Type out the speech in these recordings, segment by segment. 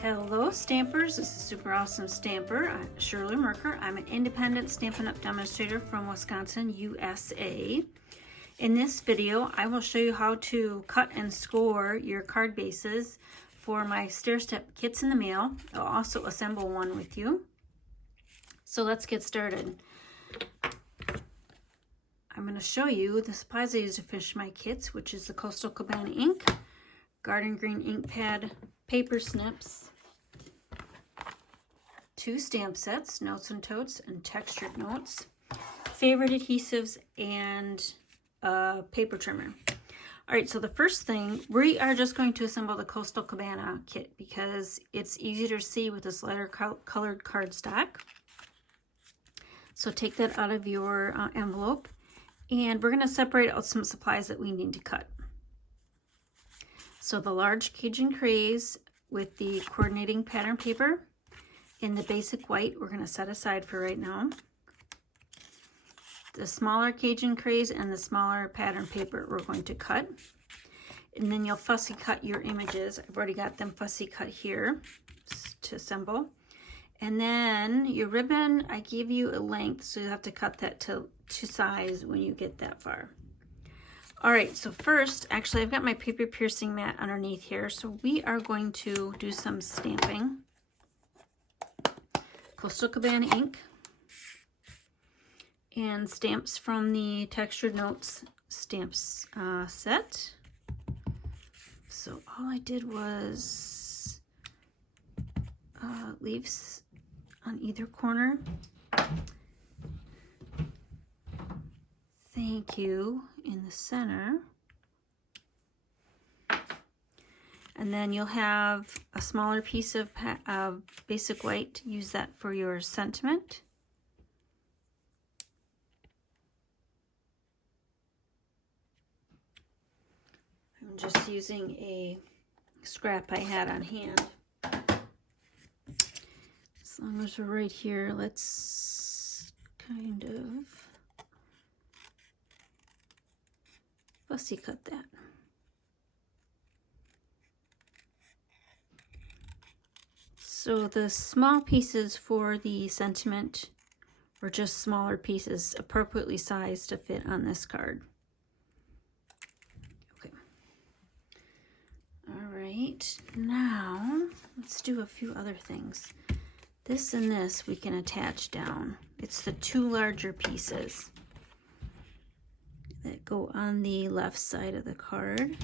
Hello Stampers, this is Super Awesome Stamper, Shirley Merker. I'm an independent Stampin' Up! Demonstrator from Wisconsin, USA. In this video, I will show you how to cut and score your card bases for my Stair Step kits in the mail. I'll also assemble one with you. So let's get started. I'm going to show you the supplies I use to finish my kits, which is the Coastal Cabana ink, Garden Green ink pad, paper snips, 2 stamp sets, notes and totes, and textured notes, favorite adhesives, and a paper trimmer. All right, so the first thing, we are just going to assemble the Coastal Cabana kit because it's easier to see with this lighter colored cardstock. So take that out of your envelope, and we're going to separate out some supplies that we need to cut. So the large Cajun craze with the coordinating pattern paper in the basic white, we're going to set aside for right now. The smaller Cajun craze and the smaller pattern paper we're going to cut. And then you'll fussy cut your images. I've already got them fussy cut here to assemble. And then your ribbon, I give you a length, so you have to cut that to size when you get that far. All right, so first, actually I've got my paper piercing mat underneath here, so we are going to do some stamping. Coastal Cabana ink and stamps from the Textured Notes stamps set. So all I did was leaves on either corner. Thank you in the center. And then you'll have a smaller piece of basic white. Use that for your sentiment. I'm just using a scrap I had on hand. As long as we're right here, let's kind of fussy cut that. So the small pieces for the sentiment were just smaller pieces appropriately sized to fit on this card. Okay. All right, now let's do a few other things. This and this we can attach down. It's the 2 larger pieces that go on the left side of the card.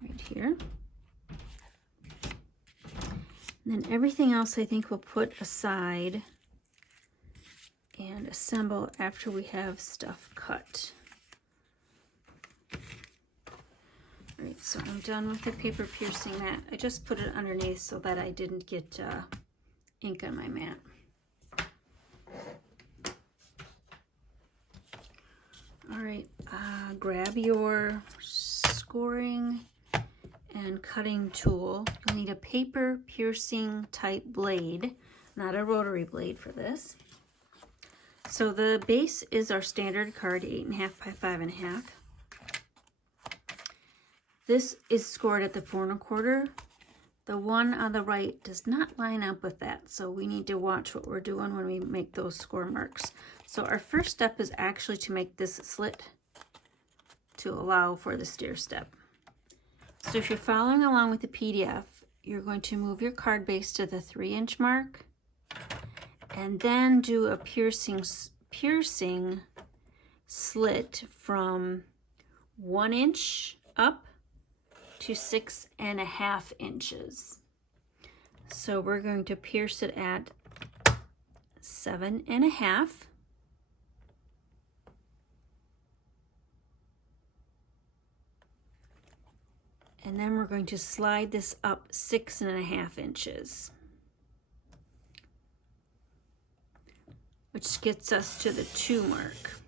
Right here. And then everything else I think we'll put aside and assemble after we have stuff cut. All right, so I'm done with the paper piercing mat. I just put it underneath so that I didn't get ink on my mat. All right, grab your scoring and cutting tool. You'll need a paper piercing type blade, not a rotary blade for this. So the base is our standard card, 8.5 by 5.5. This is scored at the 4 1/4. The one on the right does not line up with that, so we need to watch what we're doing when we make those score marks. So our first step is actually to make this slit to allow for the stair step. So if you're following along with the PDF, you're going to move your card base to the 3-inch mark and then do a piercing slit from 1 inch up to 6.5 inches. So we're going to pierce it at 7.5. And then we're going to slide this up 6.5 inches, which gets us to the 2 mark.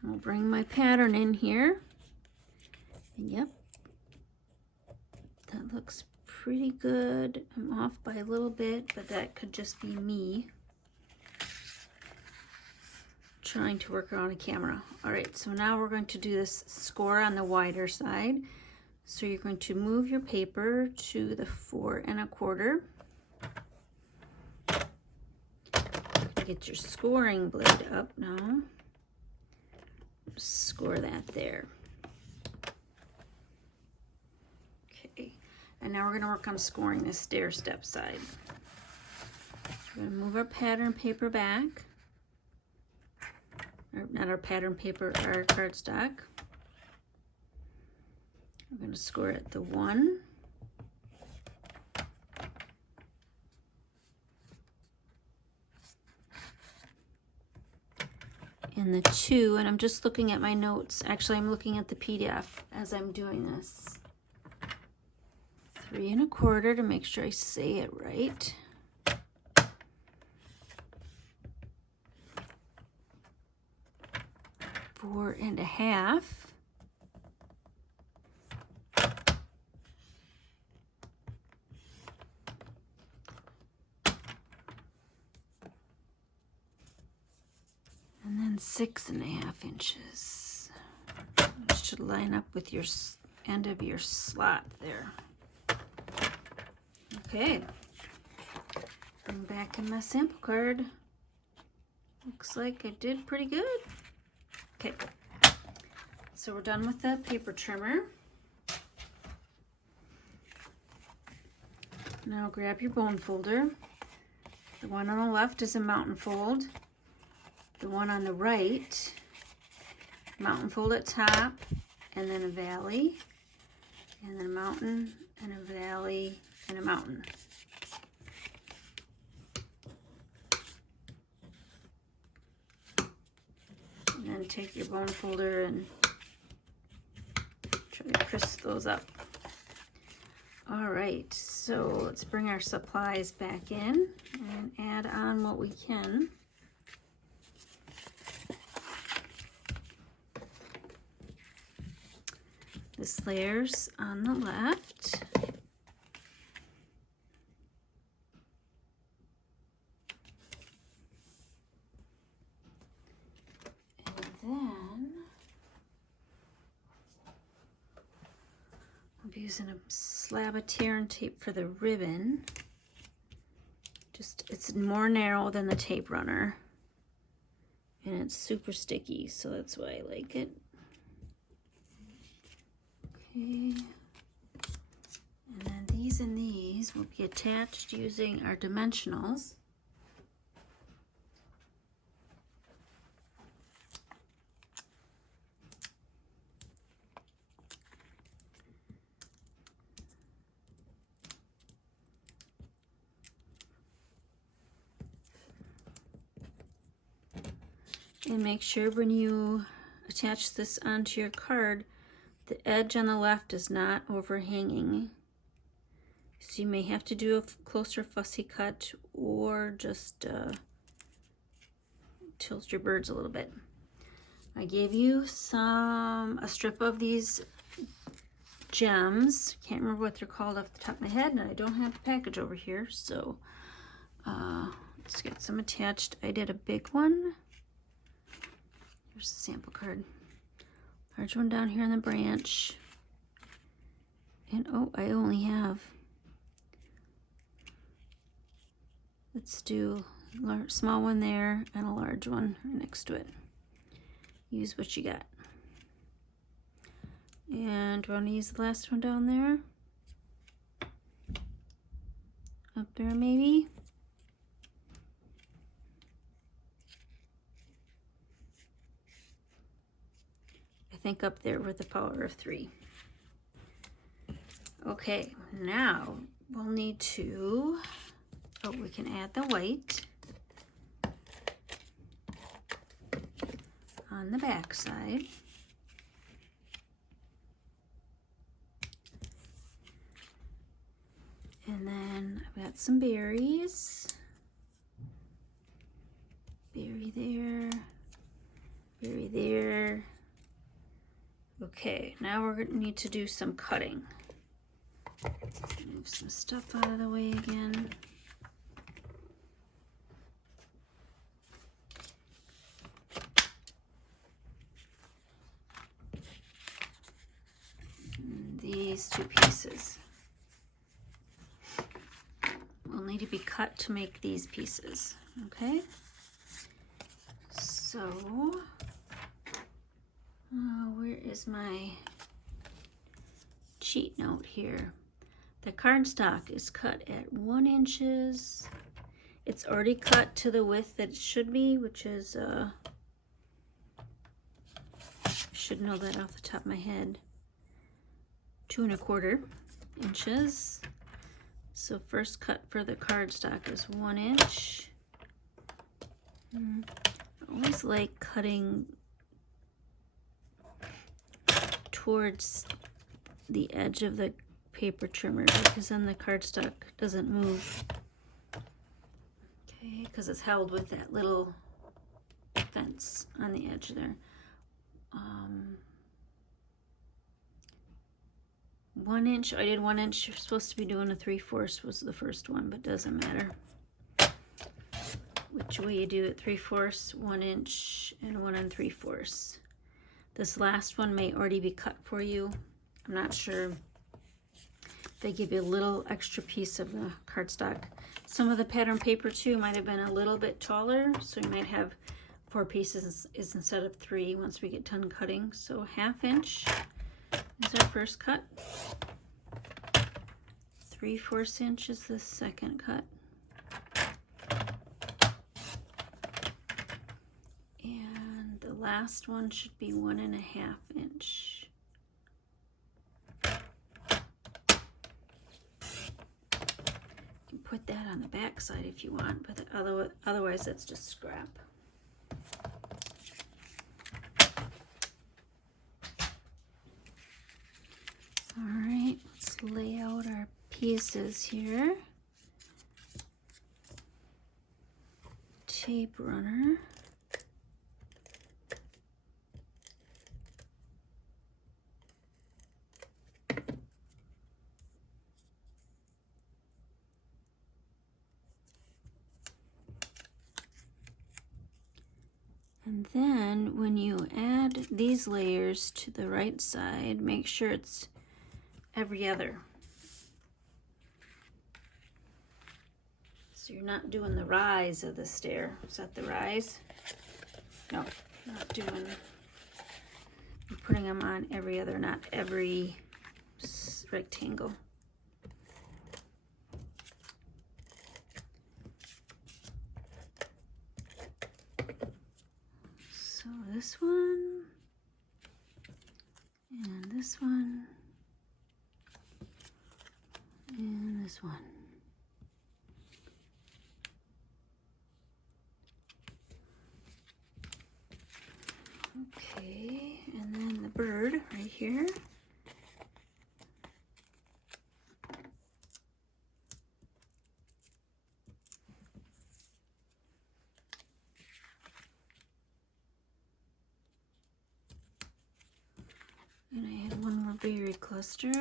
And we'll bring my pattern in here. And yep, that looks pretty good. I'm off by a little bit, but that could just be me trying to work around a camera. All right, so now we're going to do this score on the wider side. So you're going to move your paper to the 4 1/4. Get your scoring blade up now. Score that there. Okay, and now we're going to work on scoring this stair step side. We're going to move our pattern paper back. Or not our pattern paper, our cardstock. We're going to score at the 1. And the 2, and I'm just looking at my notes. Actually, I'm looking at the PDF as I'm doing this. 3 1/4 to make sure I say it right. 4 1/2. And then 6 1/2 inches. It should line up with your end of your slot there. Okay. I'm back in my sample card. Looks like I did pretty good. Okay. So we're done with the paper trimmer. Now grab your bone folder. The one on the left is a mountain fold. The one on the right, mountain fold at top, and then a valley, and then a mountain, and a valley, and a mountain. And then take your bone folder and try to crisp those up. All right, so let's bring our supplies back in and add on what we can. The Stairs on the left. And then I'll be using a slab of tear and tape for the ribbon. It's more narrow than the tape runner. And it's super sticky, so that's why I like it. Okay, and then these and these will be attached using our dimensionals. And make sure when you attach this onto your card, the edge on the left is not overhanging. So you may have to do a closer fussy cut or just tilt your birds a little bit. I gave you a strip of these gems. Can't remember what they're called off the top of my head, and I don't have the package over here, so let's get some attached. I did a big one. Here's the sample card. Large one down here on the branch. And oh, I only have, let's do a small one there and a large one next to it. Use what you got. And do I want to use the last one down there? Up there maybe? I think up there with the power of 3. Okay, now we'll need to, we can add the white on the back side. And then I've got some berries. Berry there, berry there. Okay, now we're going to need to do some cutting. Move some stuff out of the way again. 2 pieces. Will need to be cut to make these pieces, okay? So, where is my cheat note here? The cardstock is cut at 1 inch. It's already cut to the width that it should be, which is, I should know that off the top of my head, 2 1/4 inches. So first cut for the cardstock is 1 inch. I always like cutting towards the edge of the paper trimmer because then the cardstock doesn't move. Okay, because it's held with that little fence on the edge there. 1 inch, I did 1 inch. You're supposed to be doing a 3/4 was the first one, but doesn't matter which way you do it. 3/4, 1 inch, and 1 3/4. This last one may already be cut for you. I'm not sure. They give you a little extra piece of the cardstock. Some of the pattern paper too might have been a little bit taller, so you might have 4 pieces instead of 3 once we get done cutting. So 1/2 inch is our first cut. 3/4 inch is the second cut. And the last one should be 1 1/2 inch. You can put that on the back side if you want, but otherwise that's just scrap. All right, let's lay out our pieces here. Tape runner. And then when you add these layers to the right side, make sure it's every other. So you're not doing the rise of the stair. Is that the rise? No, not doing. I'm putting them on every other, not every rectangle. So this one, and this one, and this one. Okay, and then the bird right here. And I had one more berry cluster.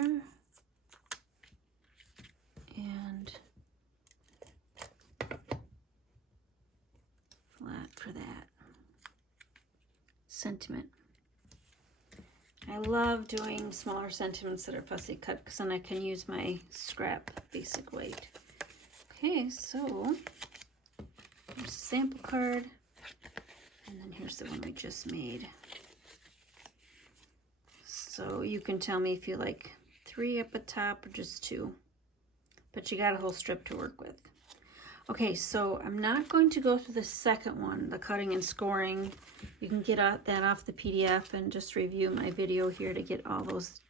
And flat for that. Sentiment. I love doing smaller sentiments that are fussy cut because then I can use my scrap basic weight. Okay, so here's a sample card, and then here's the one we just made. So you can tell me if you like 3 up at top or just 2, but you got a whole strip to work with. Okay, so I'm not going to go through the second one, the cutting and scoring. You can get that off the PDF and just review my video here to get all those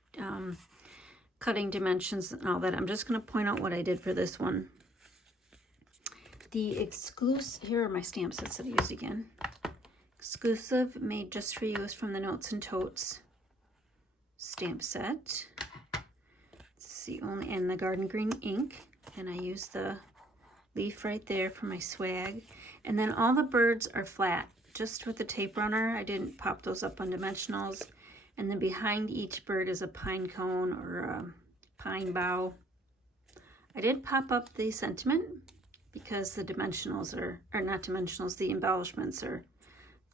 cutting dimensions and all that. I'm just going to point out what I did for this one. The exclusive, here are my stamp sets that I used again. Exclusive, made just for you, is from the Notes and Totes stamp set. It's the only, and the Garden Green ink, and I use the leaf right there for my swag. And then all the birds are flat, just with the tape runner. I didn't pop those up on dimensionals. And then behind each bird is a pine cone or a pine bough. I did pop up the sentiment because the dimensionals are not dimensionals, the embellishments are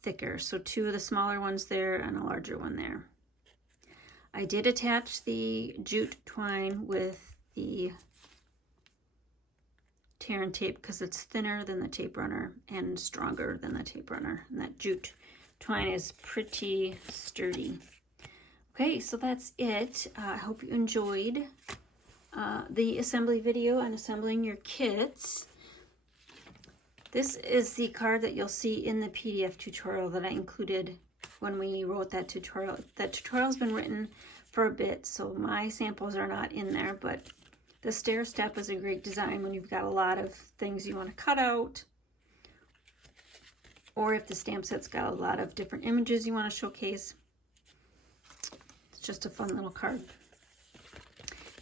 thicker. So 2 of the smaller ones there and a larger one there. I did attach the jute twine with the tear and tape because it's thinner than the tape runner and stronger than the tape runner. And that jute twine is pretty sturdy. Okay, so that's it. I hope you enjoyed the assembly video on assembling your kits. This is the card that you'll see in the PDF tutorial that I included when we wrote that tutorial. That tutorial's been written for a bit, so my samples are not in there, but the stair step is a great design when you've got a lot of things you want to cut out, or if the stamp set's got a lot of different images you want to showcase. It's just a fun little card.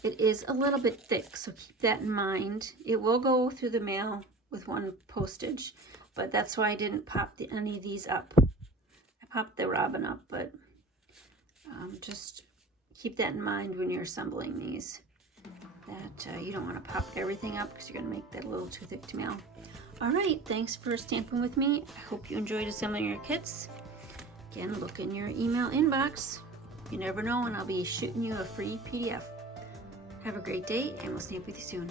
It is a little bit thick, so keep that in mind. It will go through the mail with one postage, but that's why I didn't pop any of these up. I popped the robin up, but just keep that in mind when you're assembling these, that you don't want to pop everything up because you're going to make that a little too thick to mail. All right, thanks for stamping with me. I hope you enjoyed assembling your kits. Again, look in your email inbox. You never know when I'll be shooting you a free PDF. Have a great day, and we'll stamp with you soon.